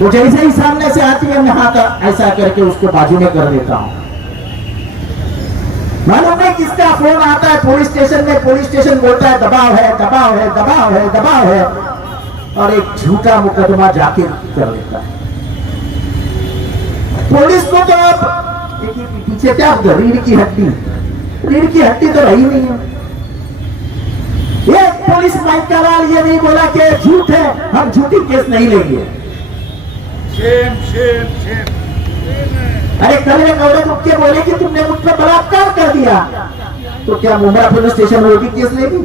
वो जैसे ही सामने से आती है मैं हाथ ऐसा करके उसको बाजू में कर देता हूं। मालूम नहीं किसका फोन आता है पुलिस स्टेशन में, पुलिस स्टेशन बोलता है दबाव है दबाव है दबाव है दबाव है, और एक झूठा मुकदमा जाके कर देता है। पुलिस को तो अब पीछे क्या रीढ़ की हड्डी, रीढ़ की हड्डी तो रही नहीं है। ये पुलिस माइक का वाल ये नहीं बोला कि झूठ है, हम झूठी केस नहीं लेंगे। Shem Shem Shem. अरे कल एक औरत उठ के बोले कि तुमने मुझ पर बलात्कार कर दिया, तो क्या मुंब्रा पुलिस स्टेशन में भी केस लेगी?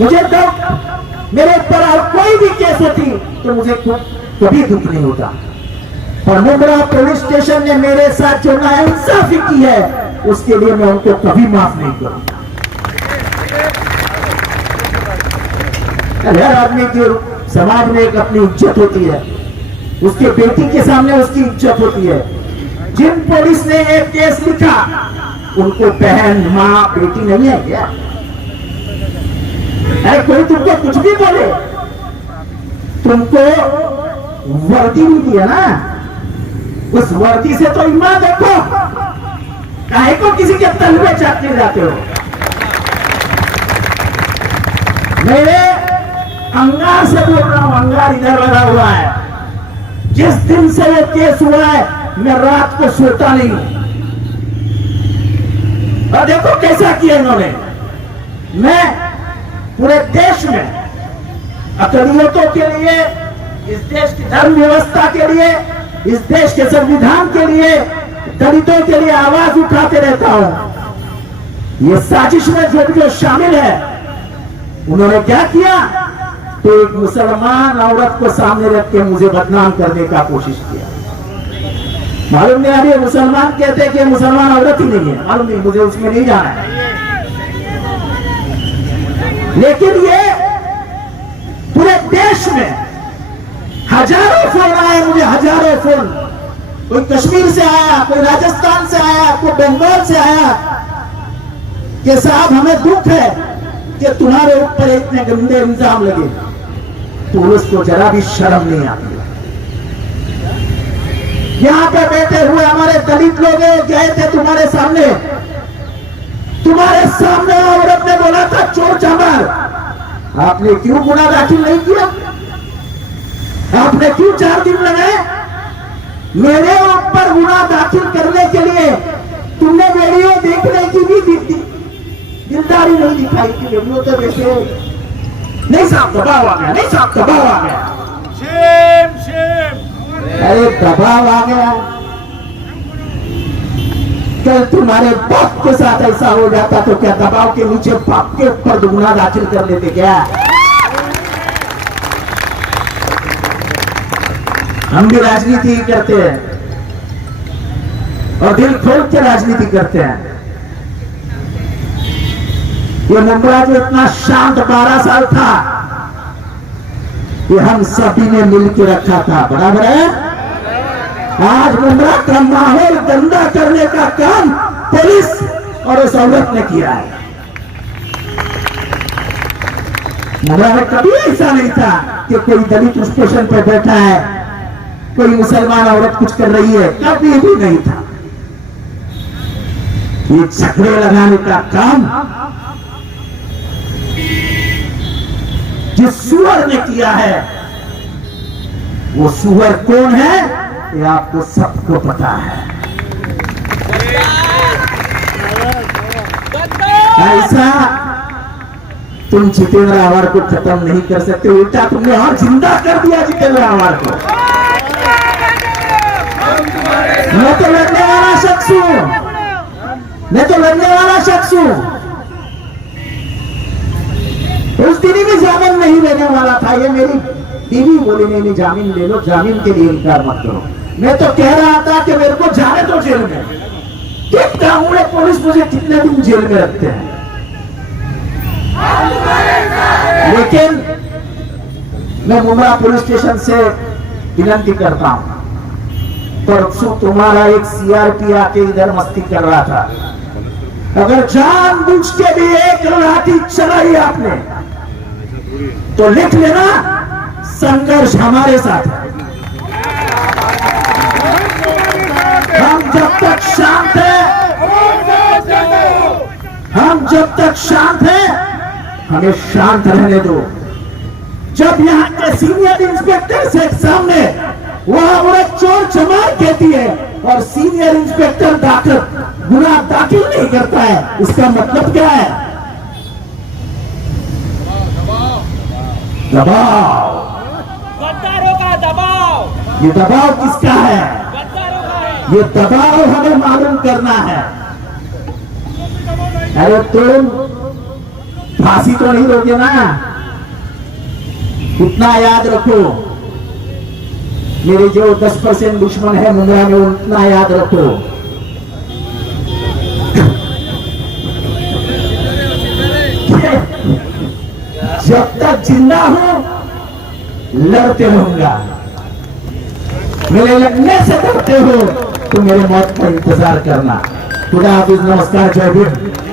मुझे तो मेरे ऊपर कोई भी केस होती तो मुझे कभी दुख नहीं होता, पर मुंब्रा पुलिस स्टेशन ने मेरे साथ जो नाइंसाफी की है उसके लिए मैं उनको कभी माफ नहीं करूंगा। हर आदमी की समाज में एक अपनी इज्जत होती है, उसके बेटी के सामने उसकी इज्जत होती है। जिन पुलिस ने एक केस लिखा उनको बहन माँ बेटी नहीं है क्या? अरे कोई तुमको कुछ भी बोले, तुमको वर्दी भी दिया ना, उस वर्दी से तो ईमान देखो, काहे को किसी के तलवे चाटने जाते हो? मेरे अंगार से बोल रहा हूं, अंगार इधर लगा हुआ है। जिस दिन से ये केस हुआ है मैं रात को सोता नहीं हूं, और देखो कैसा किया इन्होंने। मैं पूरे देश में अकलियतों के लिए, इस देश की धर्म व्यवस्था के लिए, इस देश के संविधान के लिए, दलितों के लिए आवाज उठाते रहता हूं। ये साजिश में जो शामिल है उन्होंने क्या किया, तो एक मुसलमान औरत को सामने रख के मुझे बदनाम करने का कोशिश किया। मालूम नहीं, अभी मुसलमान कहते हैं कि मुसलमान औरत ही नहीं है, मालूम नहीं, मुझे उसमें नहीं जाना है। लेकिन ये पूरे देश में हजारों फोन आए मुझे, हजारों फोन। कोई कश्मीर से आया, कोई राजस्थान से आया, कोई बंगाल से आया कि साहब हमें दुख है कि तुम्हारे ऊपर इतने गंदे इल्जाम लगे। पुलिस को जरा भी शर्म नहीं आती। यहाँ पे बैठे हुए हमारे दलित लोग गए थे तुम्हारे सामने औरत ने बोला था चोर चामार, आपने क्यों गुना दाखिल नहीं किया? आपने क्यों 4 दिन लगाए? मेरे ऊपर गुना दाखिल करने के लिए तुमने वीडियो देखने की भी दिलदारी नहीं दिखाई थी। वीडियो तो देखे नहीं, साहब दबाव आ गया, नहीं साहब दबाव आ गया, शेम शेम। अरे दबाव आ गया। कल तुम्हारे बाप के साथ ऐसा हो जाता तो क्या दबाव के नीचे बाप के ऊपर गुना दाखिल कर लेते क्या? हम भी राजनीति करते हैं और दिल खोल के राजनीति करते हैं। ये मुंब्रा जो इतना शांत 12 साल था, ये हम सभी ने मिलकर रखा था, बराबर है। आज मुंब्रा का माहौल गंदा करने का काम पुलिस और उस औरत ने किया है। मुंब्रा में कभी ऐसा नहीं था कि कोई दलित उस स्टेशन पर बैठा है, कोई मुसलमान औरत कुछ कर रही है, कभी भी नहीं था। ये झगड़े लगाने का काम जिस सुअर ने किया है, वो सुअर कौन है ये आपको सबको पता है। ऐसा तुम जितेंद्र आवार को खत्म नहीं कर सकते, उल्टा तुमने और जिंदा कर दिया जितेंद्र आवार को। मैं तो लड़ने वाला शख्स हूं, मैं तो लड़ने वाला शख्स हूं। उस दिन भी जामीन नहीं लेने वाला था, ये मेरी बीवी बोली नहीं जामीन ले लो, जामीन के लिए इनकार मत करो। मैं तो कह रहा था कि मेरे को जाने दो जेल में, देखता हूं पुलिस मुझे कितने दिन जेल में रखते हैं। लेकिन मैं मुंब्रा पुलिस स्टेशन से विनती करता हूं, परसों तुम्हारा एक सीआरपी आके इधर मस्ती कर रहा था, अगर जानबूझ के भी एक लाठी चलाई आपने तो लिख लेना, संघर्ष हमारे साथ है। हम जब तक शांत हैं, हम जब तक शांत हैं, हमें शांत रहने दो। जब यहाँ के सीनियर इंस्पेक्टर से सामने वहां उन्हें चोर चमार कहती है और सीनियर इंस्पेक्टर डॉक्टर गुनाह दाखिल नहीं करता है, इसका मतलब क्या है? दबाव। गद्दारों का दबाव। ये दबाव किसका है? गद्दारों का है। ये दबाव हमें मालूम करना है। अरे तुम फांसी तो नहीं दोगे ना, इतना याद रखो। मेरे जो 10% दुश्मन है मुंद्रा में, उतना याद रखो। जब तक जिंदा हूं लड़ते रहूंगा। मेरे लगने से डरते हो तो मेरे मौत का इंतजार करना। खुदा हाफिज, नमस्कार, जय हिंद।